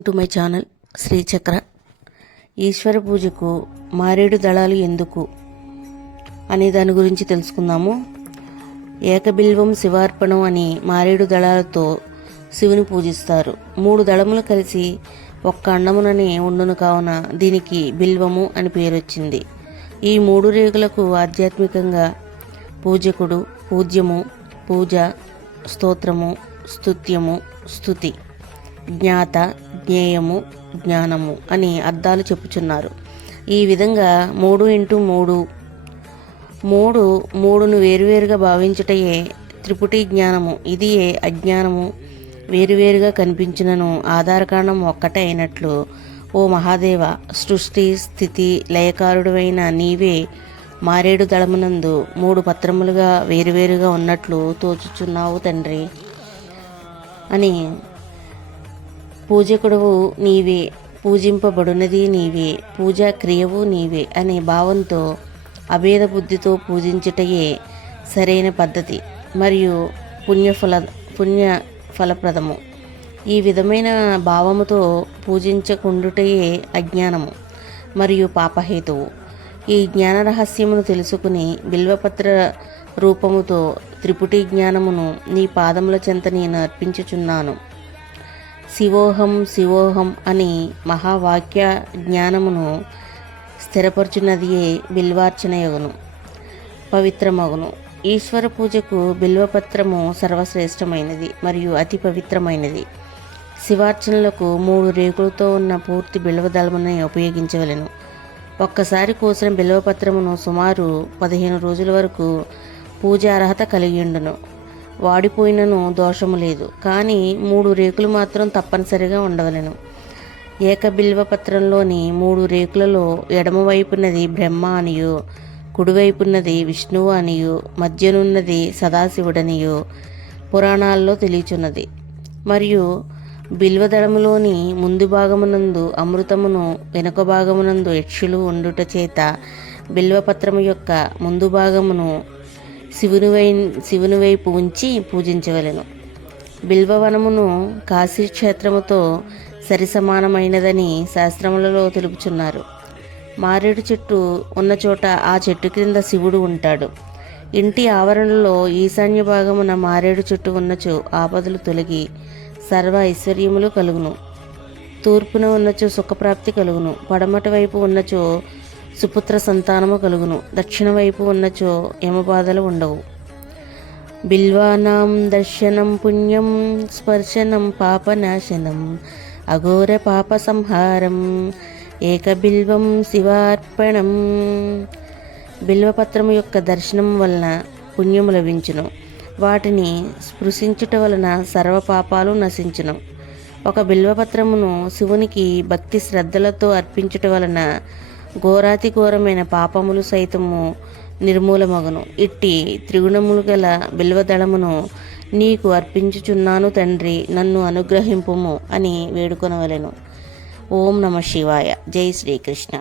To my channel శ్రీచక్ర ఈశ్వర పూజకు మారేడు దళాలు ఎందుకు అనే దాని గురించి తెలుసుకుందాము. ఏకబిల్వం శివార్పణం అని మారేడు దళాలతో శివుని పూజిస్తారు. మూడు దళములు కలిసి ఒక్క అండముననే ఉండును కావున దీనికి బిల్వము అని పేరు వచ్చింది ఈ మూడు రేగులకు ఆధ్యాత్మికంగా పూజకుడు పూజ్యము పూజ స్తోత్రము స్తుత్యము స్తుతి జ్ఞాత జ్ఞేయము జ్ఞానము అని అర్థాలు చెప్పుచున్నారు. ఈ విధంగా మూడు ఇంటూ మూడు మూడు మూడును వేరువేరుగా భావించుటయే త్రిపుటి జ్ఞానము. ఇది అజ్ఞానము. వేరువేరుగా కనిపించినను ఆధారకారణం ఒక్కటే అయినట్లు ఓ మహాదేవ సృష్టి స్థితి లయకారుడువైన నీవే మారేడు దళమునందు మూడు పత్రములుగా వేరువేరుగా ఉన్నట్లు తోచుచున్నావు తండ్రి. అని పూజకుడువు నీవే పూజింపబడునది నీవే పూజా క్రియవు నీవే అనే భావంతో అభేద బుద్ధితో పూజించుటయే సరైన పద్ధతి మరియు పుణ్యఫల పుణ్య ఫలప్రదము ఈ విధమైన భావముతో పూజించకుండుటయే అజ్ఞానము మరియు పాపహేతువు. ఈ జ్ఞాన రహస్యమును తెలుసుకుని బిల్వపత్ర రూపముతో త్రిపుటి జ్ఞానమును నీ పాదముల చెంత నేను అర్పించుచున్నాను. శివోహం శివోహం అని మహావాక్య జ్ఞానమును స్థిరపరచున్నదియే బిల్వార్చన యగును పవిత్రమగును. ఈశ్వర పూజకు బిల్వపత్రము సర్వశ్రేష్టమైనది మరియు అతి పవిత్రమైనది. శివార్చనలకు మూడు రేకులతో ఉన్న పూర్తి బిల్వదళముని ఉపయోగించవలను. ఒక్కసారి కోసిన బిల్వపత్రమును సుమారు పదిహేను రోజుల వరకు పూజ అర్హత కలిగి ఉండును. వాడిపోయినను దోషము లేదు. కానీ మూడు రేకులు మాత్రం తప్పనిసరిగా ఉండవలను. ఏకబిల్వపత్రంలోని మూడు రేకులలో ఎడమవైపున్నది బ్రహ్మ అనియు కుడివైపున్నది విష్ణువు అనియు మధ్యనున్నది సదాశివుడనియు పురాణాల్లో తెలియచున్నది. మరియు బిల్వదళములోని ముందు భాగమునందు అమృతమును వెనుక భాగమునందు యక్షులు ఉండుట చేత బిల్వపత్రము యొక్క ముందు భాగమును శివుని వై శివుని వైపు ఉంచి పూజించవలెను. బిల్వవనమును కాశీక్షేత్రముతో సరిసమానమైనదని శాస్త్రములలో తెలుపుచున్నారు. మారేడు చెట్టు ఉన్న చోట ఆ చెట్టు క్రింద శివుడు ఉంటాడు. ఇంటి ఆవరణలో ఈశాన్య భాగమున మారేడు చెట్టు ఉన్నచో ఆపదలు తొలగి సర్వ ఐశ్వర్యములు కలుగును. తూర్పున ఉన్నచో సుఖప్రాప్తి కలుగును. పడమటి వైపు ఉన్నచో సుపుత్ర సంతానము కలుగును. దక్షిణ వైపు ఉన్నచో యమబాధలు ఉండవు. బిల్వానాం దర్శనం పుణ్యం స్పర్శనం పాపనాశనం అఘోర పాప సంహారం ఏకబిల్వం శివార్పణం. బిల్వపత్రము యొక్క దర్శనం వలన పుణ్యము లభించును. వాటిని స్పృశించుట వలన సర్వపాపాలు నశించును. ఒక బిల్వపత్రమును శివునికి భక్తి శ్రద్ధలతో అర్పించుట వలన ఘోరాతి ఘోరమైన పాపములు సైతము నిర్మూలమగును. ఇట్టి త్రిగుణములు గల బిల్వదళమును నీకు అర్పించుచున్నాను తండ్రి నన్ను అనుగ్రహింపుము అని వేడుకొనవలెను. ఓం నమ శివాయ. జై శ్రీకృష్ణ.